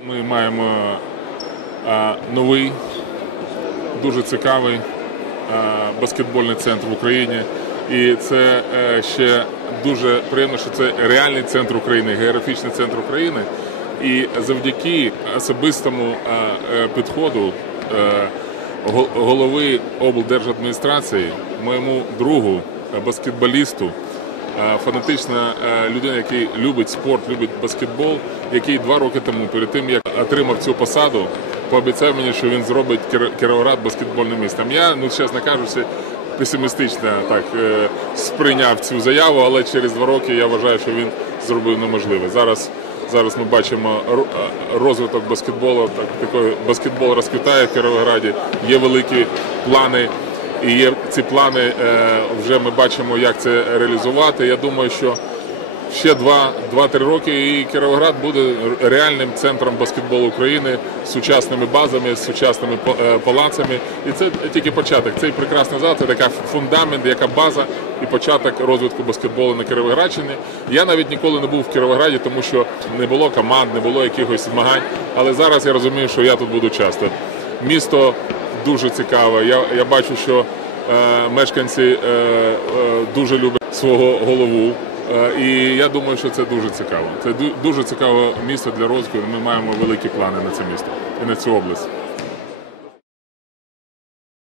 Ми маємо а, новий, дуже цікавий а, баскетбольний центр в Україні. І це е, ще дуже приємно, що це реальний центр України, географічний центр України. І завдяки особистому е, е, підходу е, голови облдержадміністрації, моєму другу, е, баскетболісту, е, фанатична е, людина, який любить спорт, любить баскетбол, який два роки тому, перед тим як отримав цю посаду, пообіцяв мені, що він зробить Кір- Кіровоград баскетбольним містом. Я, ну чесно кажучи, песимістично так е, сприйняв цю заяву, але через два роки я вважаю, що він зробив неможливе. Зараз. Зараз ми бачимо ро- е, розвиток баскетболу. Так такий баскетбол розквітає в Кіровограді. Є великі плани, і є ці плани. е, Вже ми бачимо, як це реалізувати. Я думаю, що ще 2-3 роки і Кіровоград буде реальним центром баскетболу України з сучасними базами, з сучасними е, палацами. І це тільки початок. Цей прекрасний зал це така фундамент, яка база і початок розвитку баскетболу на Кіровоградщині. Я навіть ніколи не був в Кіровограді, тому що не було команд, не було якихось змагань. Але зараз я розумію, що я тут буду часто. Місто дуже цікаве. Я, я бачу, що е, мешканці е, е, дуже люблять свого голову. І я думаю, що це дуже цікаво. Це ду- дуже цікаве місто для розвитку. Ми маємо великі плани на це місто і на цю область.